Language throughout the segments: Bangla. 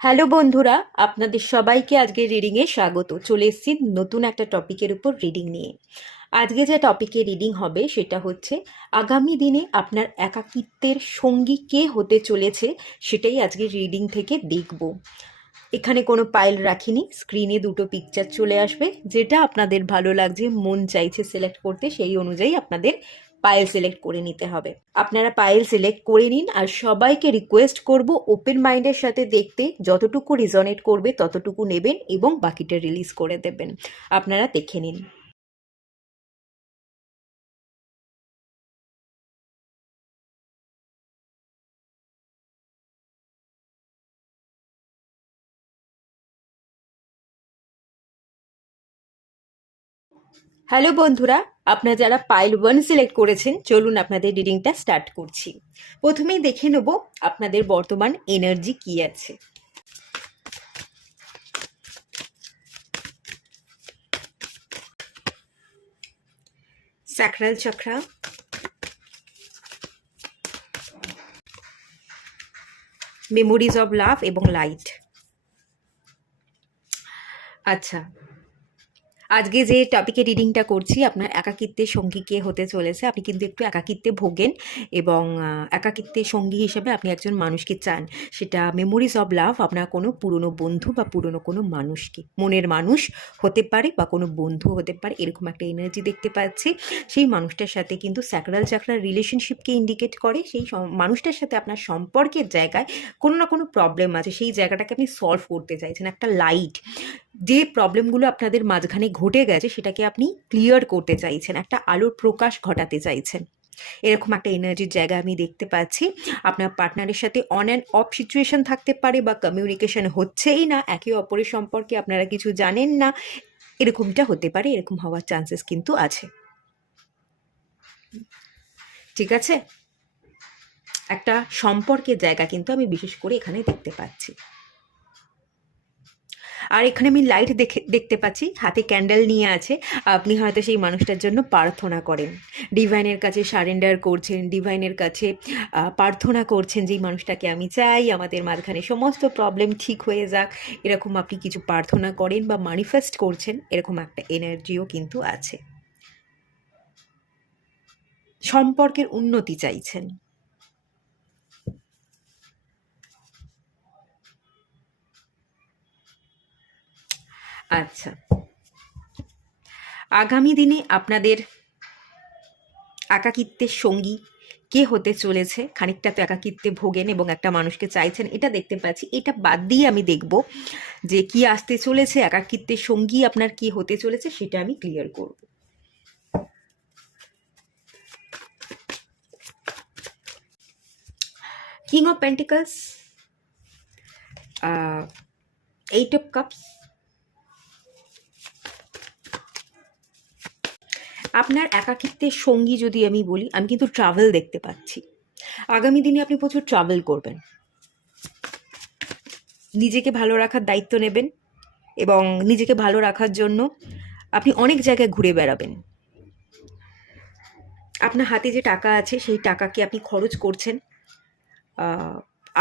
হ্যালো বন্ধুরা, আপনাদের সবাইকে আজকে রিডিংয়ে স্বাগত। চলে এসেছি নতুন একটা টপিকের উপর রিডিং নিয়ে। আজকে যে টপিকে রিডিং হবে সেটা হচ্ছে আগামী দিনে আপনার একাকিত্বের সঙ্গী কে হতে চলেছে, সেটাই আজকে রিডিং থেকে দেখব। এখানে কোনো পাইল রাখিনি, স্ক্রিনে দুটো পিকচার চলে আসবে, যেটা আপনাদের ভালো লাগছে, মন চাইছে সিলেক্ট করতে, সেই অনুযায়ী আপনাদের পাইল সিলেক্ট করে নিতে হবে। আপনারা পাইল সিলেক্ট করে নিন, আর সবাইকে রিকোয়েস্ট করব ওপেন মাইন্ডের সাথে দেখতে, যতটুকু রিজনেট করবে ততটুকু নেবেন এবং বাকিটা রিলিজ করে দেবেন। আপনারা দেখে নিন। হ্যালো বন্ধুরা, আপনারা যারা পাইল 1 সিলেক্ট করেছেন, চলুন আপনাদের রিডিংটা স্টার্ট করছি। প্রথমেই দেখে নেব আপনাদের বর্তমান এনার্জি কি আছে। Sacral chakra, memories of love এবং লাইট। আচ্ছা, আজকে যে টপিকে রিডিংটা করছি, আপনার একাকিত্বের সঙ্গী কে হতে চলেছে। আপনি কিন্তু একটু একাকিত্বে ভোগেন এবং একাকিত্বের সঙ্গী হিসেবে আপনি একজন মানুষকে চান। সেটা মেমোরিজ অফ লাভ, আপনার কোনো পুরনো বন্ধু বা পুরনো কোনো মানুষকে, মনের মানুষ হতে পারে বা কোনো বন্ধু হতে পারে, এরকম একটা এনার্জি দেখতে পাচ্ছি। সেই মানুষটার সাথে কিন্তু স্যাক্রাল চাকরার রিলেশনশিপকে ইন্ডিকেট করে। সেই মানুষটার সাথে আপনার সম্পর্কের জায়গায় কোনো না কোনো প্রবলেম আছে, সেই জায়গাটাকে আপনি সলভ করতে চাইছেন। একটা লাইট, যে প্রবলেমগুলো আপনাদের মাঝখানে ঘটে গেছে সেটাকে আপনি ক্লিয়ার করতে চাইছেন, একটা আলোর প্রকাশ ঘটাতে চাইছেন, এরকম একটা এনার্জির জায়গা আমি দেখতে পাচ্ছি। আপনার পার্টনারের সাথে অন অ্যান্ড অফ সিচুয়েশন থাকতে পারে বা কমিউনিকেশন হচ্ছেই না, একে অপরের সম্পর্কে আপনারা কিছু জানেন না, এরকমটা হতে পারে, এরকম হওয়ার চান্সেস কিন্তু আছে। ঠিক আছে, একটা সম্পর্কের জায়গা কিন্তু আমি বিশেষ করে এখানে দেখতে পাচ্ছি। আর এখানে আমি লাইট দেখতে পাচ্ছি, হাতে ক্যান্ডেল নিয়ে আছে। আপনি হয়তো সেই মানুষটার জন্য প্রার্থনা করেন, ডিভাইনের কাছে সারেন্ডার করছেন, ডিভাইনের কাছে প্রার্থনা করছেন যে এই মানুষটাকে আমি চাই, আমাদের মাঝখানে সমস্ত প্রবলেম ঠিক হয়ে যাক, এরকম আপনি কিছু প্রার্থনা করেন বা ম্যানিফেস্ট করছেন, এরকম একটা এনার্জিও কিন্তু আছে। সম্পর্কের উন্নতি চাইছেন। আচ্ছা, আগামী দিনে আপনাদের একাকিত্বের সঙ্গী কে হতে চলেছে। খানিকটা তো একাকিত্বে ভোগেন এবং একটা মানুষকে চাইছেন, এটা দেখতে পাচ্ছি। এটা বাদ দিয়ে আমি দেখব যে কি আসতে চলেছে, একাকিত্বের সঙ্গী আপনার কি হতে চলেছে, সেটা আমি ক্লিয়ার করব। King of pentacles, 8 of cups. আপনার একাকিত্বের সঙ্গী যদি আমি বলি, আমি কিন্তু ট্রাভেল দেখতে পাচ্ছি। আগামী দিনে আপনি প্রচুর ট্রাভেল করবেন, নিজেকে ভালো রাখার দায়িত্ব নেবেন এবং নিজেকে ভালো রাখার জন্য আপনি অনেক জায়গায় ঘুরে বেড়াবেন। আপনার হাতে যে টাকা আছে সেই টাকাকে আপনি খরচ করছেন,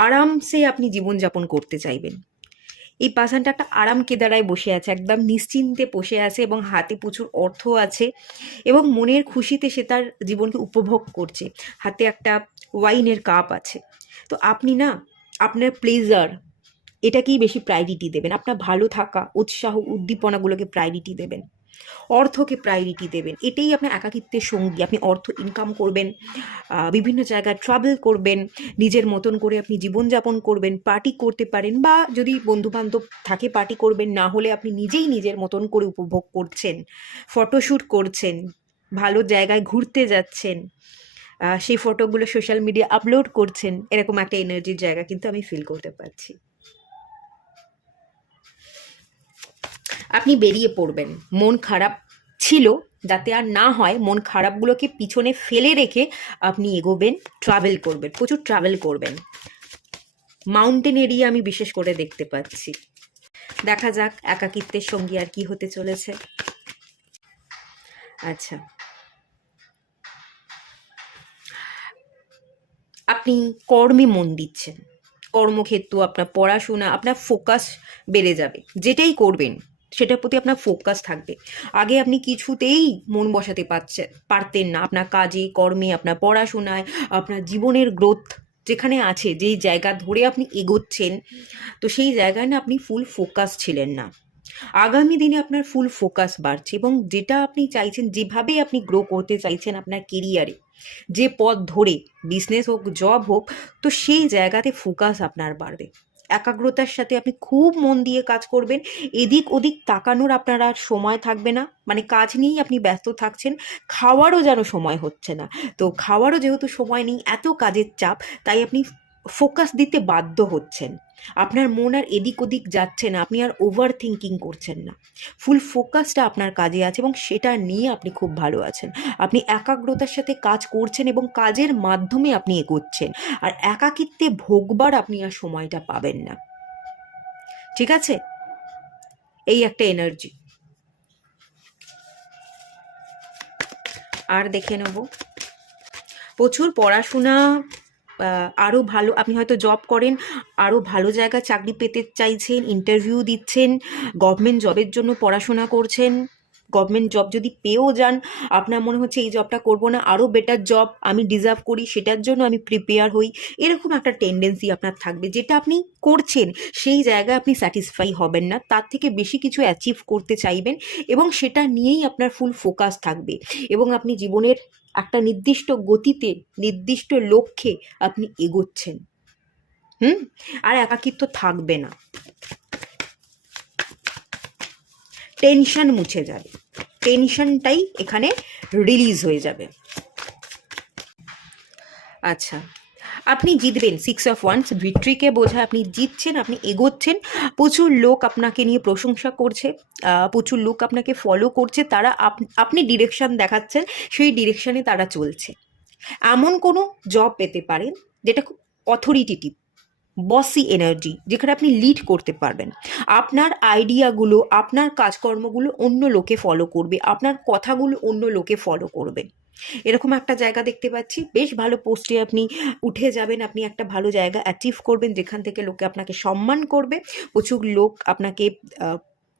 আরামসে আপনি জীবনযাপন করতে চাইবেন। এই পার্সনটা একটা আরাম কেদারায় বসে আছে, একদম নিশ্চিন্তে বসে আছে এবং হাতে প্রচুর অর্থ আছে এবং মনের খুশিতে সে তার জীবনকে উপভোগ করছে। হাতে একটা ওয়াইনের কাপ আছে। তো আপনি না আপনার প্লেজার, এটাকেই বেশি প্রায়োরিটি দেবেন, আপনার ভালো থাকা, উৎসাহ, উদ্দীপনাগুলোকে প্রায়োরিটি দেবেন, অর্থকে প্রায়োরিটি দেবেন। এটাই আপনার একাকিত্বের সঙ্গী। আপনি অর্থ ইনকাম করবেন, বিভিন্ন জায়গায় ট্রাভেল করবেন, নিজের মতন করে আপনি জীবনযাপন করবেন, পার্টি করতে পারেন, বা যদি বন্ধুবান্ধব থাকে পার্টি করবেন, না হলে আপনি নিজেই নিজের মতন করে উপভোগ করছেন, ফটোশ্যুট করছেন, ভালো জায়গায় ঘুরতে যাচ্ছেন, সেই ফটোগুলো সোশ্যাল মিডিয়া আপলোড করছেন, এরকম একটা এনার্জির জায়গা কিন্তু আমি ফিল করতে পারছি। আপনি বেরিয়ে পড়বেন, মন খারাপ ছিল যাতে আর না হয়, মন খারাপগুলোকে পিছনে ফেলে রেখে আপনি এগোবেন, ট্রাভেল করবেন, প্রচুর ট্রাভেল করবেন। মাউন্টেন এরিয়া আমি বিশেষ করে দেখতে পাচ্ছি। দেখা যাক একাকিত্বের সঙ্গী আর কি হতে চলেছে। আচ্ছা, আপনি কর্মে মন দিচ্ছেন, কর্মক্ষেত্র, আপনার পড়াশোনা, আপনার ফোকাস বেড়ে যাবে। যেটাই করবেন সেটার প্রতি আপনার ফোকাস থাকবে। আগে আপনি কিছুতেই মন বসাতে পারতেন না, আপনার কাজে কর্মে, আপনার পড়াশোনায়, আপনার জীবনের গ্রোথ যেখানে আছে, যেই জায়গা ধরে আপনি এগোচ্ছেন, তো সেই জায়গায় না আপনি ফুল ফোকাস ছিলেন না। আগামী দিনে আপনার ফুল ফোকাস বাড়ছে এবং যেটা আপনি চাইছেন, যেভাবে আপনি গ্রো করতে চাইছেন আপনার কেরিয়ারে, যে পথ ধরে, বিজনেস হোক জব হোক, তো সেই জায়গাতে ফোকাস আপনার বাড়বে। একাগ্রতার সাথে আপনি খুব মন দিয়ে কাজ করবেন। এদিক ওদিক তাকানোর আপনার আর সময় থাকবে না, মানে কাজ নিয়েই আপনি ব্যস্ত থাকছেন। খাওয়ারও যেন সময় হচ্ছে না, তো খাওয়ারও যেহেতু সময় নেই, এত কাজের চাপ, তাই আপনি ফোকাস দিতে বাধ্য হচ্ছেন। আপনার মন আর এদিক ওদিক যাচ্ছে না, আপনি আর ওভার থিঙ্কিং করছেন না। ফুল ফোকাসটা আপনার কাজে আছে এবং সেটা নিয়ে আপনি খুব ভালো আছেন। আপনি একাগ্রতার সাথে কাজ করছেন এবং কাজের মাধ্যমে আপনি এগোচ্ছেন। আর একাকিত্বে ভোগবার আপনি আর সময়টা পাবেন না। ঠিক আছে, এই একটা এনার্জি। আর দেখে নেব, প্রচুর পড়াশোনা, আরও ভালো, আপনি হয়তো জব করেন, আরও ভালো জায়গায় চাকরি পেতে চাইছেন, ইন্টারভিউ দিচ্ছেন, গভর্নমেন্ট জবের জন্য পড়াশোনা করছেন। গভর্নমেন্ট জব যদি পেয়েও যান, আপনার মনে হচ্ছে এই জবটা করব না, আরও বেটার জব আমি ডিজার্ভ করি, সেটার জন্য আমি প্রিপেয়ার হই। এরকম একটা টেন্ডেন্সি আপনার থাকবে। যেটা আপনি করছেন সেই জায়গায় আপনি স্যাটিসফাই হবেন না, তার থেকে বেশি কিছু অ্যাচিভ করতে চাইবেন এবং সেটা নিয়েই আপনার ফুল ফোকাস থাকবে এবং আপনি জীবনের একটা নির্দিষ্ট গতিতে, নির্দিষ্ট লক্ষ্যে আপনি এগোচ্ছেন। আর একাকিত্ব থাকবে না, টেনশন মুছে যাবে, টেনশনটাই এখানে রিলিজ হয়ে যাবে। আচ্ছা, আপনি জিতবেন। 6 of Wands ভিক্টরিকে বোঝায় আপনি জিতছেন, আপনি এগোচ্ছেন। প্রচুর লোক আপনাকে নিয়ে প্রশংসা করছে, প্রচুর লোক আপনাকে ফলো করছে, তারা আপনি ডিরেকশন দেখাচ্ছেন, সেই ডিরেকশনে তারা চলছে। এমন কোনো জব পেতে পারেন যেটা খুব অথরিটেটিভ, বসি এনার্জি, যেখানে আপনি লিড করতে পারবেন। আপনার আইডিয়াগুলো, আপনার কাজকর্মগুলো অন্য লোকে ফলো করবে, আপনার কথাগুলো অন্য লোকে ফলো করবে। এরকম একটা জায়গা দেখতে পাচ্ছি। বেশ ভালো পোস্টে আপনি উঠে যাবেন, আপনি একটা ভালো জায়গা অ্যাচিভ করবেন, যেখান থেকে লোকে আপনাকে সম্মান করবে। প্রচুর লোক আপনাকে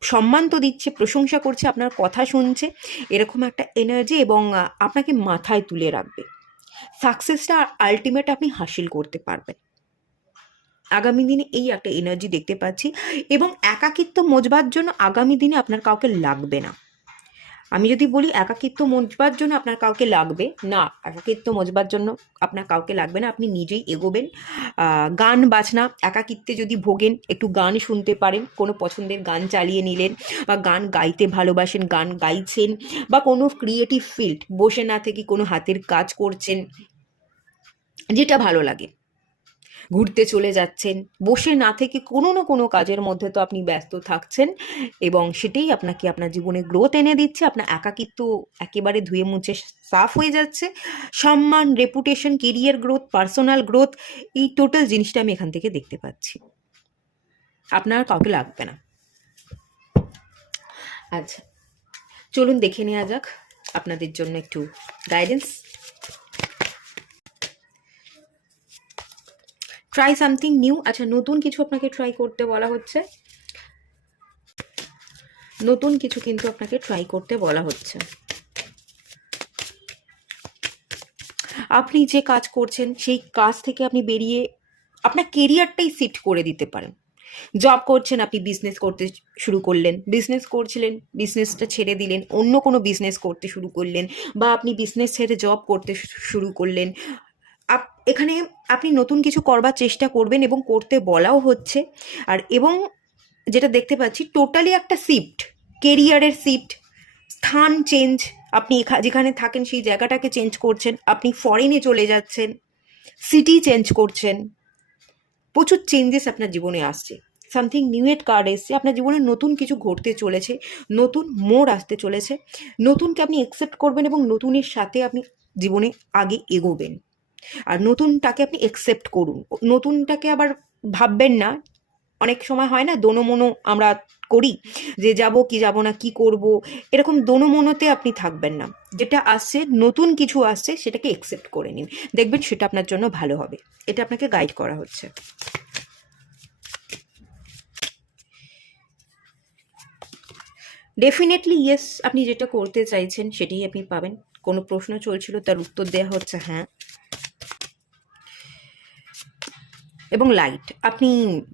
সম্মান তো দিচ্ছে, প্রশংসা করছে, আপনার কথা শুনছে, এরকম একটা এনার্জি, এবং আপনাকে মাথায় তুলে রাখবে। সাকসেসটা আলটিমেট আপনি হাসিল করতে পারবেন আগামী দিনে, এই একটা এনার্জি দেখতে পাচ্ছি। এবং একাকিত্ব মোচবার জন্য আগামী দিনে আপনার কাউকে লাগবে না। আমি যদি বলি একাকিত্ব মোচবার জন্য আপনার কাউকে লাগবে না, একাকিত্ব মোচবার জন্য আপনার কাউকে লাগবে না, আপনি নিজেই এগোবেন। গান বাজনা, একাকিত্বে যদি ভোগেন, একটু গান শুনতে পারেন, কোনো পছন্দের গান চালিয়ে নিলেন, বা গান গাইতে ভালোবাসেন, গান গাইছেন, বা কোনো ক্রিয়েটিভ ফিল্ড, বসে না থেকে কোনো হাতের কাজ করছেন, যেটা ভালো লাগে, ঘুরতে চলে যাচ্ছেন, বসে না থেকে কোনো না কোনো কাজের মধ্যে তো আপনি ব্যস্ত থাকছেন, এবং সেটাই আপনাকে আপনার জীবনে গ্রোথ এনে দিচ্ছে। আপনার একাকিত্ব একেবারে ধুয়ে মুছে সাফ হয়ে যাচ্ছে। সম্মান, reputation, career growth, personal growth, এই টোটাল জিনিসটা আমি এখান থেকে দেখতে পাচ্ছি। আপনার কাউকে লাগবে না। আচ্ছা, চলুন দেখে নেওয়া যাক আপনাদের জন্য একটু গাইডেন্স। Try something new. আচ্ছা, নতুন কিছু আপনাকে ট্রাই করতে বলা হচ্ছে, নতুন কিছু কিন্তু আপনাকে ট্রাই করতে বলা হচ্ছে। আপনি যে কাজ করছেন সেই কাজ থেকে আপনি বেরিয়ে আপনার কেরিয়ারটাই শিফট করে দিতে পারেন। জব করছেন, আপনি বিজনেস করতে শুরু করলেন, বিজনেস করছিলেন, বিজনেসটা ছেড়ে দিলেন, অন্য কোনো বিজনেস করতে শুরু করলেন, বা আপনি বিজনেস ছেড়ে জব করতে শুরু করলেন। এখানে আপনি নতুন কিছু করবার চেষ্টা করবেন এবং করতে বলাও হচ্ছে। আর এবং যেটা দেখতে পাচ্ছি, টোটালি একটা শিফট, কেরিয়ারের শিফট, স্থান চেঞ্জ, আপনি যেখানে থাকেন সেই জায়গাটাকে চেঞ্জ করছেন, আপনি ফরেনে চলে যাচ্ছেন, সিটি চেঞ্জ করছেন, প্রচুর চেঞ্জেস আপনার জীবনে আসছে। সামথিং নিউ এর কার্ড এসছে, আপনার জীবনে নতুন কিছু ঘটতে চলেছে, নতুন মোড় আসতে চলেছে। নতুনকে আপনি অ্যাকসেপ্ট করবেন এবং নতুনের সাথে আপনি জীবনে আগে এগোবেন। আর নতুনটাকে আপনি অ্যাকসেপ্ট করুন, নতুনটাকে আবার ভাববেন না। অনেক সময় হয় না, দোনোমনো আমরা করি, যে যাব কি যাব না, কি করব, এরকম দোনোমনোতে আপনি থাকবেন না। যেটা আসছে, নতুন কিছু আসছে, সেটাকে অ্যাকসেপ্ট করে নিন, দেখবেন সেটা আপনার জন্য ভালো হবে। এটা আপনাকে গাইড করা হচ্ছে। ডেফিনেটলি ইয়েস, আপনি যেটা করতে চাইছেন সেটাই আপনি পাবেন। কোনো প্রশ্ন চলছিল, তার উত্তর দেওয়া হচ্ছে হ্যাঁ। এবং লাইট, আপনি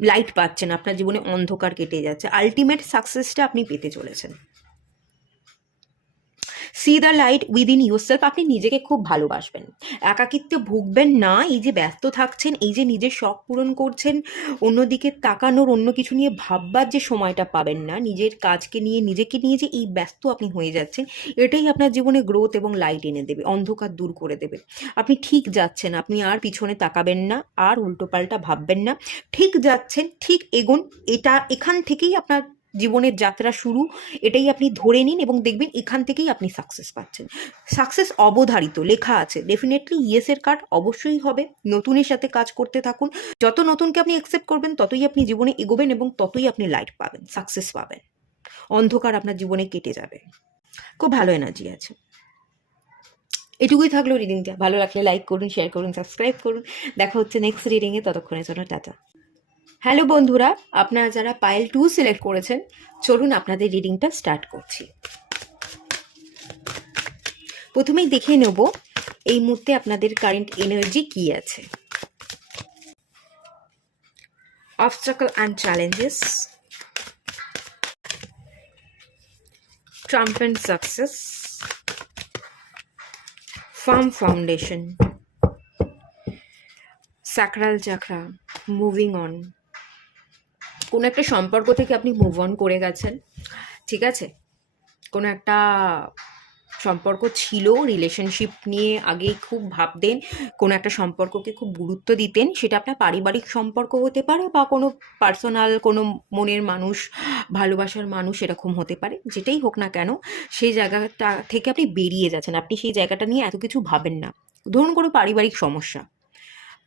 লাইট পাচ্ছেন, আপনার জীবনে অন্ধকার কেটে যাচ্ছে, আলটিমেট সাকসেসটা আপনি পেতে চলেছেন। C the light within yourself, আপনি নিজেকে খুব ভালোবাসবেন, একাকিত্বে ভুগবেন না। এই যে ব্যস্ত থাকছেন, এই যে নিজের শখ পূরণ করছেন, অন্যদিকে তাকানোর, অন্য কিছু নিয়ে ভাববার যে সময়টা পাবেন না, নিজের কাজকে নিয়ে, নিজেকে নিয়ে যে এই ব্যস্ত আপনি হয়ে যাচ্ছেন, এটাই আপনার জীবনে গ্রোথ এবং লাইট এনে দেবে, অন্ধকার দূর করে দেবে। আপনি ঠিক যাচ্ছেন, আপনি আর পিছনে তাকাবেন না, আর উল্টোপাল্টা ভাববেন না, ঠিক যাচ্ছেন, ঠিক এগোন। এখান থেকেই আপনার জীবনের যাত্রা শুরু, এটাই আপনি ধরে নিন এবং দেখবেন এখান থেকেই আপনি সাকসেস পাচ্ছেন। সাকসেস অবধারিত, লেখা আছে, ডেফিনেটলি ইয়েসের কার্ড অবশ্যই হবে। নতুনের সাথে কাজ করতে থাকুন, যত নতুনকে আপনি অ্যাকসেপ্ট করবেন ততই আপনি জীবনে এগোবেন এবং ততই আপনি লাইট পাবেন, সাকসেস পাবেন, অন্ধকার আপনার জীবনে কেটে যাবে। খুব ভালো এনার্জি আছে। এটুকুই থাকলো রিডিংটা। ভালো লাগলে লাইক করুন, শেয়ার করুন, সাবস্ক্রাইব করুন। দেখা হচ্ছে নেক্সট রিডিংয়ে, ততক্ষণের জন্য টাটা। হ্যালো বন্ধুরা, আপনারা যারা পাইল 2 সিলেক্ট করেছেন, চলুন আপনাদের রিডিংটা স্টার্ট করছি। প্রথমেই দেখে নেব এই মুহূর্তে আপনাদের কারেন্ট এনার্জি কি আছে। Obstacle and challenges, triumphant success, firm foundation, sacral chakra, moving on. কোনো একটা সম্পর্ক থেকে আপনি মুভ অন করে গেছেন, ঠিক আছে? কোনো একটা সম্পর্ক ছিল, রিলেশনশিপ নিয়ে আগেই খুব ভাবতেন, কোনো একটা সম্পর্ককে খুব গুরুত্ব দিতেন, সেটা আপনার পারিবারিক সম্পর্ক হতে পারে বা কোনো পার্সোনাল, কোনো মনের মানুষ, ভালোবাসার মানুষ, এরকম হতে পারে। যেটাই হোক না কেন, সেই জায়গাটা থেকে আপনি বেরিয়ে যাচ্ছেন, আপনি সেই জায়গাটা নিয়ে এত কিছু ভাবেন না। ধরুন কোনো পারিবারিক সমস্যা,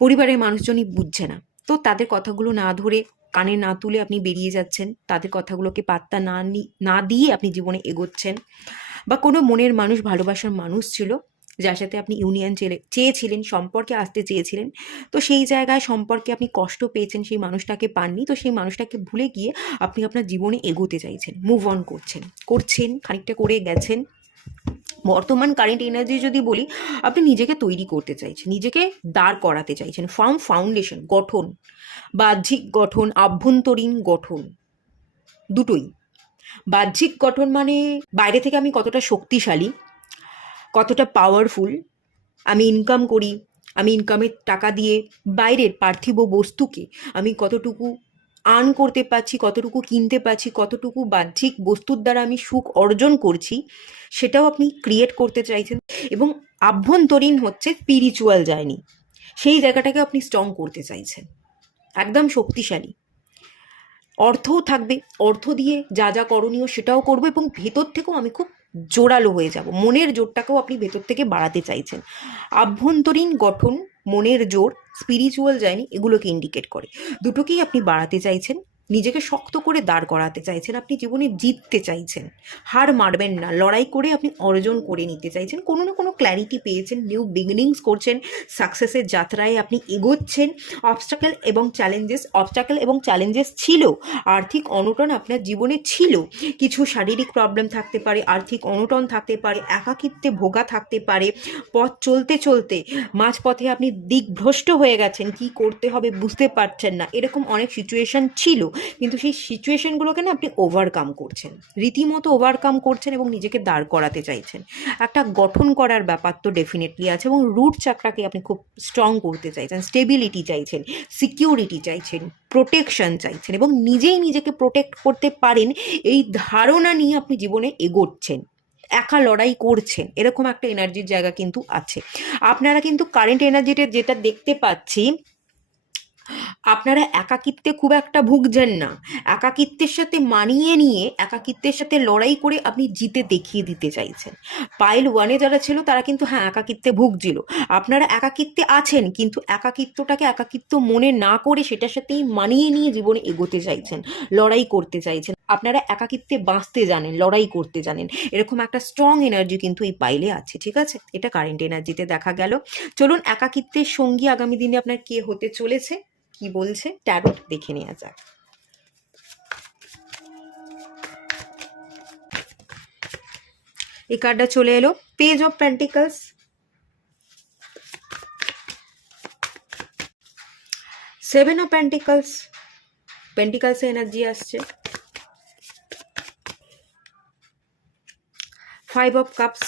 পরিবারের মানুষজনই বুঝছে না, তো তাদের কথাগুলো না ধরে, কানে না তুলে আপনি বেরিয়ে যাচ্ছেন, তাদের কথাগুলোকে পাত্তা না দিয়ে আপনি জীবনে এগোচ্ছেন। বা কোনো মনের মানুষ, ভালোবাসার মানুষ ছিল, যার সাথে আপনি ইউনিয়ন চেয়েছিলেন, সম্পর্কে আসতে চেয়েছিলেন, তো সেই জায়গায় সম্পর্কে আপনি কষ্ট পেয়েছেন, সেই মানুষটাকে পাননি, তো সেই মানুষটাকে ভুলে গিয়ে আপনি আপনার জীবনে এগোতে চাইছেন, মুভ অন করছেন, খানিকটা করে গেছেন। বর্তমান কারেন্ট এনার্জি যদি বলি, আপনি নিজেকে তৈরি করতে চাইছেন, নিজেকে দাঁড় করাতে চাইছেন। ফাউন্ডেশন, গঠন, বাহ্যিক গঠন, আভ্যন্তরীণ গঠন, দুটোই। বাহ্যিক গঠন মানে বাইরে থেকে আমি কতটা শক্তিশালী, কতটা পাওয়ারফুল, আমি ইনকাম করি, আমি ইনকামের টাকা দিয়ে বাইরের পার্থিব বস্তুকে আমি কতটুকু আর্ন করতে পারছি, কতটুকু কিনতে পারছি, কতটুকু বাহ্যিক বস্তুর দ্বারা আমি সুখ অর্জন করছি, সেটাও আপনি ক্রিয়েট করতে চাইছেন। এবং আভ্যন্তরীণ হচ্ছে স্পিরিচুয়াল জার্নি, সেই জায়গাটাকে আপনি স্ট্রং করতে চাইছেন, একদম শক্তিশালী। অর্থও থাকবে, অর্থ দিয়ে যা যা করণীয় সেটাও করবো, এবং ভেতর থেকেও আমি খুব জোরালো হয়ে যাব, মনের জোরটাকেও আপনি ভেতর থেকে বাড়াতে চাইছেন। আভ্যন্তরীণ গঠন, মনের জোর, স্পিরিচুয়াল জার্নি, এগুলোকে ইন্ডিকেট করে। দুটোকেই আপনি বাড়াতে চাইছেন, নিজেকে শক্ত করে দাঁড় করাতে চাইছেন, আপনি জীবনে জিততে চাইছেন, হার মারবেন না, লড়াই করে আপনি অর্জন করে নিতে চাইছেন। কোনো না কোনো ক্ল্যারিটি পেয়েছেন, নিউ বিগিনিংস করছেন, সাকসেসের যাত্রায় আপনি এগোচ্ছেন। অবস্টাকেল এবং চ্যালেঞ্জেস ছিল, আর্থিক অনটন আপনার জীবনে ছিল, কিছু শারীরিক প্রবলেম থাকতে পারে, আর্থিক অনটন থাকতে পারে, একাকিত্বে ভোগা থাকতে পারে, পথ চলতে চলতে মাঝপথে আপনি দিকভ্রষ্ট হয়ে গেছেন, কি করতে হবে বুঝতে পারছেন না, এরকম অনেক সিচুয়েশন ছিল। কিন্তু সেই সিচুয়েশনগুলোকে না আপনি ওভারকাম করছেন, রীতিমতো ওভারকাম করছেন এবং নিজেকে দাঁড় করাতে চাইছেন। একটা গঠন করার ব্যাপার তো ডেফিনেটলি আছে, এবং রুট চাকরাকে আপনি খুব স্ট্রং করতে চাইছেন, স্টেবিলিটি চাইছেন, সিকিউরিটি চাইছেন, প্রোটেকশন চাইছেন, এবং নিজেই নিজেকে প্রোটেক্ট করতে পারেন এই ধারণা নিয়ে আপনি জীবনে এগোচ্ছেন, একা লড়াই করছেন, এরকম একটা এনার্জির জায়গা কিন্তু আছে। আপনারা কিন্তু কারেন্ট এনার্জিতে যেটা দেখতে পাচ্ছি, আপনারা একাকিত্বে খুব একটা ভুগছেন না, একাকিত্বের সাথে মানিয়ে নিয়ে, একাকিত্বের সাথে লড়াই করে আপনি জিতে দেখিয়ে দিতে চাইছেন। পাইল 1-এ যারা ছিল তারা কিন্তু হ্যাঁ একাকিত্বে ভুগছিল, আপনারা একাকিত্বে আছেন, কিন্তু একাকিত্বটাকে একাকিত্ব মনে না করে সেটার সাথেই মানিয়ে নিয়ে জীবনে এগোতে চাইছেন, লড়াই করতে চাইছেন। আপনারা একাকিত্বে বাঁচতে জানেন, লড়াই করতে জানেন, এরকম একটা স্ট্রং এনার্জি কিন্তু এই পাইলে আছে, ঠিক আছে? এটা কারেন্ট এনার্জিতে দেখা গেল। চলুন একাকিত্বের সঙ্গী আগামী দিনে আপনার কে হতে চলেছে, কি বলছে ট্যারোট, দেখে নেওয়া যাক। এই কার্ডটা চলে এলো page of pentacles, 7 of pentacles, pentacles energy আসছে, 5 অফ কাপস,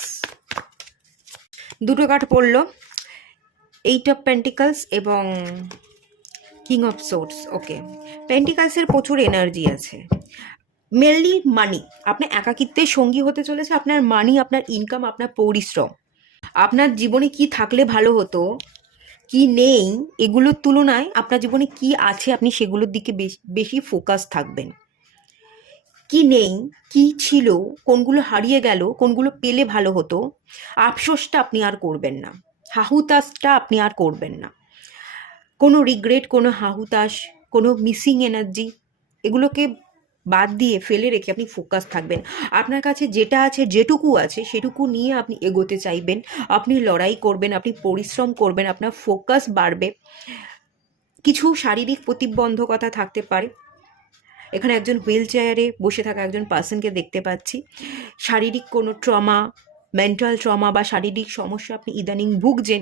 দুটো কার্ড পড়লো 8 অফ পেন্টিকলস এবং কিং অফ সোর্স। ওকে, পেন্টিকলসের প্রচুর এনার্জি আছে, মেনলি মানি। আপনার একাকিত্বের সঙ্গী হতে চলেছে আপনার মানি, আপনার ইনকাম, আপনার পরিশ্রম। আপনার জীবনে কি থাকলে ভালো হতো, কি নেই, এগুলোর তুলনায় আপনার জীবনে কি আছে আপনি সেগুলোর দিকে বেশি ফোকাস থাকবেন। কি নেই, কি ছিল, কোনগুলো হারিয়ে গেল, কোনগুলো পেলে ভালো হতো, আফসোসটা আপনি আর করবেন না, হাহুতাশটা আপনি আর করবেন না। কোনো রিগ্রেট, কোনো হাহুতাশ, কোনো মিসিং এনার্জি, এগুলোকে বাদ দিয়ে ফেলে রেখে আপনি ফোকাস থাকবেন। আপনার কাছে যেটা আছে, যেটুকু আছে সেটুকু নিয়ে আপনি এগোতে চাইবেন, আপনি লড়াই করবেন, আপনি পরিশ্রম করবেন, আপনার ফোকাস বাড়বে। কিছু শারীরিক প্রতিবন্ধকতা থাকতে পারে, এখানে একজন হুইল চেয়ারে বসে থাকা একজন পার্সনকে দেখতে পাচ্ছি। শারীরিক কোনো ট্রমা, মেন্টাল ট্রমা বা শারীরিক সমস্যা আপনি ইদানিং ভুগছেন,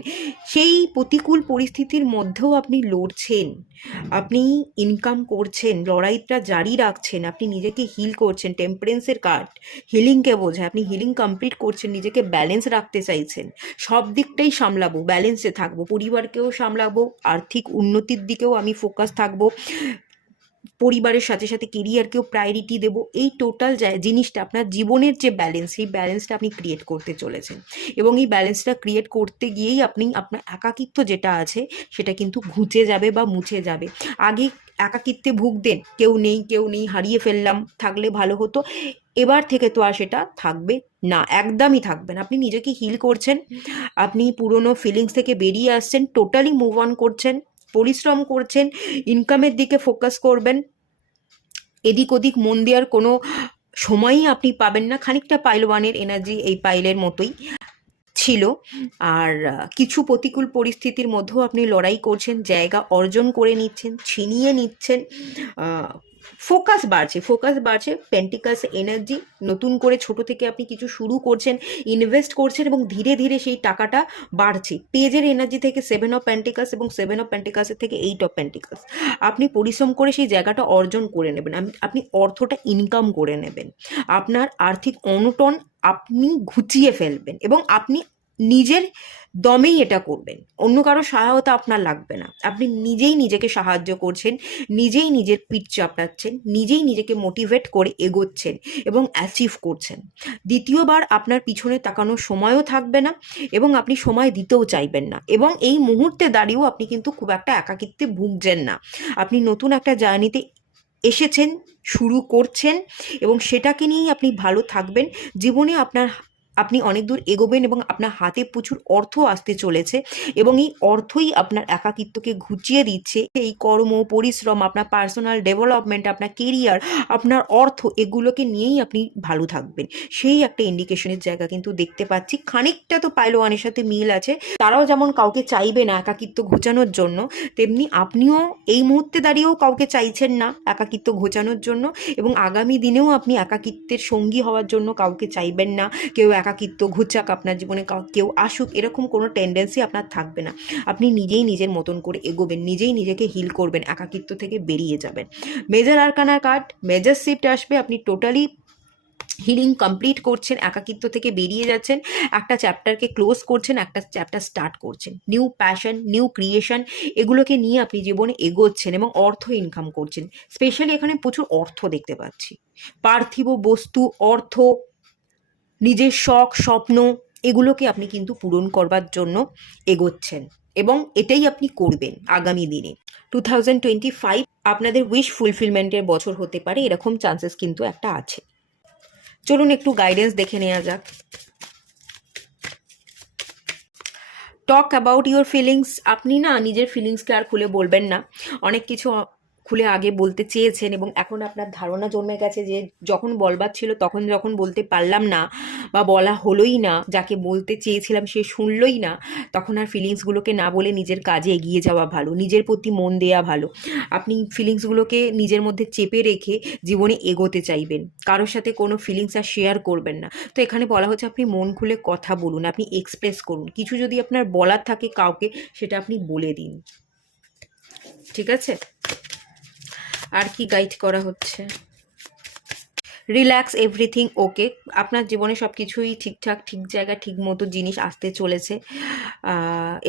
সেই প্রতিকূল পরিস্থিতির মধ্যেও আপনি লড়ছেন, আপনি ইনকাম করছেন, লড়াইটা জারি রাখছেন, আপনি নিজেকে হিল করছেন। টেম্পারেন্সের কার্ড হিলিংকে বোঝায়, আপনি হিলিং কমপ্লিট করছেন, নিজেকে ব্যালেন্স রাখতে চাইছেন। সব দিকটাই সামলাবো, ব্যালেন্সে থাকবো, পরিবারকেও সামলাবো, আর্থিক উন্নতির দিকেও আমি ফোকাস থাকবো, পরিবারের সাথে সাথে কেরিয়ারকেও প্রায়োরিটি দেব। এই টোটাল জিনিসটা আপনার জীবনের যে ব্যালেন্স, সেই ব্যালেন্সটা আপনি ক্রিয়েট করতে চলেছেন, এবং এই ব্যালেন্সটা ক্রিয়েট করতে গিয়েই আপনি আপনার একাকিত্ব যেটা আছে সেটা কিন্তু ঘুচে যাবে বা মুছে যাবে। আগে একাকিত্বে ভুগতেন, কেউ নেই কেউ নেই, হারিয়ে ফেললাম, থাকলে ভালো হতো, এবার থেকে তো আর সেটা থাকবে না, একদমই থাকবে না। আপনি নিজেকে হিল করছেন, আপনি পুরনো ফিলিংস থেকে বেরিয়ে আসছেন, টোটালি মুভ অন করছেন, পরিশ্রম করছেন, ইনকামের দিকে ফোকাস করবেন। এদিক ওদিক মন দেওয়ার কোনো সময়ই আপনি পাবেন না। খানিকটা পাইল ওয়ানের এনার্জি এই পাইলের মতোই ছিল। আর কিছু প্রতিকূল পরিস্থিতির মধ্যেও আপনি লড়াই করছেন, জায়গা অর্জন করে নিচ্ছেন, ছিনিয়ে নিচ্ছেন, ফোকাস বাড়ছে, ফোকাস বাড়ছে। পেন্টিকালস এনার্জি, নতুন করে ছোট থেকে আপনি কিছু শুরু করছেন, ইনভেস্ট করছেন এবং ধীরে ধীরে সেই টাকাটা বাড়ছে। পেজের এনার্জি থেকে 7 অফ পেন্টিকালস এবং 7 অফ পেন্টিকালসের থেকে 8 অফ পেন্টিকালস, আপনি পরিশ্রম করে সেই জায়গাটা অর্জন করে নেবেন, আপনি অর্থটা ইনকাম করে নেবেন, আপনার আর্থিক অনটন আপনি ঘুচিয়ে ফেলবেন এবং আপনি নিজের দমেই এটা করবেন, অন্য কারো সহায়তা আপনার লাগবে না। আপনি নিজেই নিজেকে সাহায্য করছেন, নিজেই নিজের পিঠ চাপড়াচ্ছেন, নিজেই নিজেকে মোটিভেট করে এগোচ্ছেন এবং অ্যাচিভ করছেন। দ্বিতীয়বার আপনার পিছনে তাকানোর সময়ও থাকবে না এবং আপনি সময় দিতেও চাইবেন না, এবং এই মুহূর্তে দাঁড়িয়েও আপনি কিন্তু খুব একটা একাকিত্বে ভুগছেন না। আপনি নতুন একটা জার্নিতে এসেছেন, শুরু করছেন এবং সেটাকে নিয়েই আপনি ভালো থাকবেন। জীবনে আপনি অনেক দূর এগোবেন এবং আপনার হাতে প্রচুর অর্থ আসতে চলেছে, এবং এই অর্থই আপনার একাকিত্বকে ঘুচিয়ে দিচ্ছে। এই কর্ম, পরিশ্রম, আপনার পার্সোনাল ডেভেলপমেন্ট, আপনার কেরিয়ার, আপনার অর্থ, এগুলোকে নিয়েই আপনি ভালো থাকবেন, সেই একটা ইন্ডিকেশনের জায়গা কিন্তু দেখতে পাচ্ছি। খানিকটা তো পাইলওয়ানের সাথে মিল আছে, তারাও যেমন কাউকে চাইবে না একাকিত্ব ঘোচানোর জন্য, তেমনি আপনিও এই মুহূর্তে দাঁড়িয়েও কাউকে চাইছেন না একাকিত্ব ঘোচানোর জন্য, এবং আগামী দিনেও আপনি একাকিত্বের সঙ্গী হওয়ার জন্য কাউকে চাইবেন না। কেউ একাকিত্ব ঘুচাক আপনার জীবনে, কেউ আসুক, এরকম কোনো টেন্ডেন্সি আপনার থাকবে না। আপনি নিজেই নিজের মতন করে এগোবেন, নিজেই নিজেকে হিল করবেন, একাকিত্ব থেকে বেরিয়ে যাবেন। মেজর আরকানার কার্ড, মেজর শিফট আসবে, আপনি টোটালি হিলিং কমপ্লিট করছেন, একাকিত্ব থেকে বেরিয়ে যাচ্ছেন, একটা চ্যাপ্টারকে ক্লোজ করছেন, একটা চ্যাপ্টার স্টার্ট করছেন, নিউ প্যাশন, নিউ ক্রিয়েশন, এগুলোকে নিয়ে আপনি জীবনে এগোচ্ছেন এবং অর্থ ইনকাম করছেন। স্পেশালি এখানে প্রচুর অর্থ দেখতে পাচ্ছি, পার্থিব বস্তু, অর্থ, নিজের শখ, স্বপ্ন, এগুলোকে আপনি কিন্তু পূরণ করবার জন্য এগোচ্ছেন এবং এটাই আপনি করবেন আগামী দিনে। 2025 আপনাদের উইশ ফুলফিলমেন্টের বছর হতে পারে, এরকম চান্সেস কিন্তু একটা আছে। চলুন একটু গাইডেন্স দেখে নেওয়া যাক। টক অ্যাবাউট ইউর ফিলিংস, আপনি না নিজের ফিলিংসকে আর খুলে বলবেন না, অনেক কিছু খুলে আগে বলতে চেয়েছেন এবং এখন আপনার ধারণা জন্মে গেছে যে যখন বলবার ছিল তখন যখন বলতে পারলাম না বা বলা হলোই না, যাকে বলতে চেয়েছিলাম সে শুনলই না, তখন আর ফিলিংসগুলোকে না বলে নিজের কাজে এগিয়ে যাওয়া ভালো, নিজের প্রতি মন দেওয়া ভালো। আপনি ফিলিংসগুলোকে নিজের মধ্যে চেপে রেখে জীবনে এগোতে চাইবেন, কারোর সাথে কোনো ফিলিংস আর শেয়ার করবেন না। তো এখানে বলা হচ্ছে আপনি মন খুলে কথা বলুন, আপনি এক্সপ্রেস করুন, কিছু যদি আপনার বলার থাকে কাউকে সেটা আপনি বলে দিন, ঠিক আছে? আর কি গাইড করা হচ্ছে? Relax, everything okay. আপনার জীবনে সব কিছুই ঠিকঠাক, ঠিক জায়গায় ঠিক মতো জিনিস আসতে চলেছে।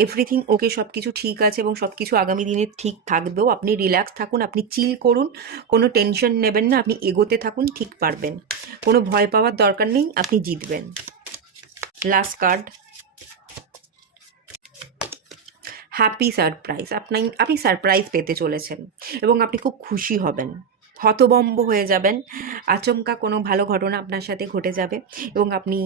এভরিথিং ওকে, সব কিছু ঠিক আছে এবং সব কিছু আগামী দিনে ঠিক থাকবেও। আপনি রিল্যাক্স থাকুন, আপনি চিল করুন, কোনো টেনশন নেবেন না, আপনি এগোতে থাকুন, ঠিক পারবেন, কোনো ভয় পাওয়ার দরকার নেই, আপনি জিতবেন। Last card, happy surprise. আপনি সারপ্রাইজ পেতে চলেছেন এবং আপনি খুব খুশি হবেন, হতভম্ব হয়ে যাবেন, আচমকা কোনো ভালো ঘটনা আপনার সাথে ঘটে যাবে এবং আপনি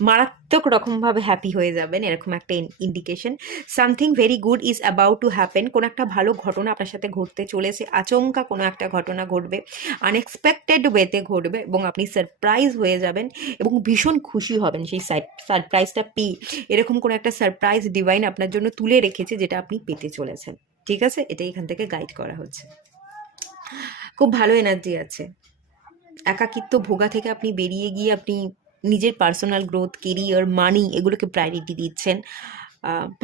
মারাত্মক রকমভাবে হ্যাপি হয়ে যাবেন, এরকম একটা indication. Something very good is about to happen, কোনো একটা ভালো ঘটনা আপনার সাথে ঘটতে চলেছে, আচমকা কোনো একটা ঘটনা ঘটবে, আনএক্সপেক্টেড ওয়েতে ঘটবে এবং আপনি সারপ্রাইজ হয়ে যাবেন এবং ভীষণ খুশি হবেন সেই সারপ্রাইজটা পেয়ে। এরকম কোনো একটা সারপ্রাইজ ডিভাইন আপনার জন্য তুলে রেখেছে যেটা আপনি পেতে চলেছেন, ঠিক আছে? এটাই এখান থেকে গাইড করা হচ্ছে। খুব ভালো এনার্জি আছে, একাকিত্ব ভোগা থেকে আপনি বেরিয়ে গিয়ে আপনি নিজের পার্সোনাল গ্রোথ, কেরিয়ার, মানি এগুলোকে প্রায়োরিটি দিচ্ছেন।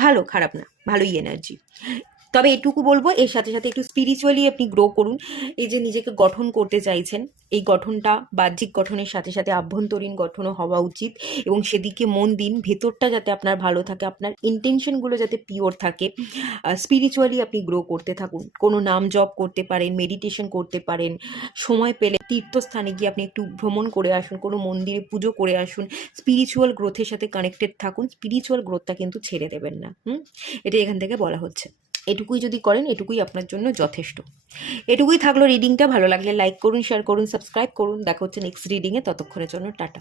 ভালো, খারাপ না, ভালোই এনার্জি। তবে এটুকু বলবো, এর সাথে সাথে একটু স্পিরিচুয়ালি আপনি গ্রো করুন। এই যে নিজেকে গঠন করতে চাইছেন, এই গঠনটা বাহ্যিক গঠনের সাথে সাথে আভ্যন্তরীণ গঠনও হওয়া উচিত এবং সেদিকে মন দিন। ভেতরটা যাতে আপনার ভালো থাকে, আপনার ইন্টেনশনগুলো যাতে পিওর থাকে। স্পিরিচুয়ালি আপনি গ্রো করতে থাকুন, কোনো নাম জপ করতে পারেন, মেডিটেশন করতে পারেন, সময় পেলে তীর্থস্থানে গিয়ে আপনি একটু ভ্রমণ করে আসুন, কোনো মন্দিরে পুজো করে আসুন, স্পিরিচুয়াল গ্রোথের সাথে কানেক্টেড থাকুন, স্পিরিচুয়াল গ্রোথটা কিন্তু ছেড়ে দেবেন না। এটা এখান থেকে বলা হচ্ছে। এটুকুই যদি করেন, এটুকুই আপনার জন্য যথেষ্ট। এটুকুই থাকলো রিডিংটা। ভালো লাগলে লাইক করুন, শেয়ার করুন, সাবস্ক্রাইব করুন। দেখা হচ্ছে নেক্সট রিডিংয়ে, ততক্ষণের জন্য টাটা।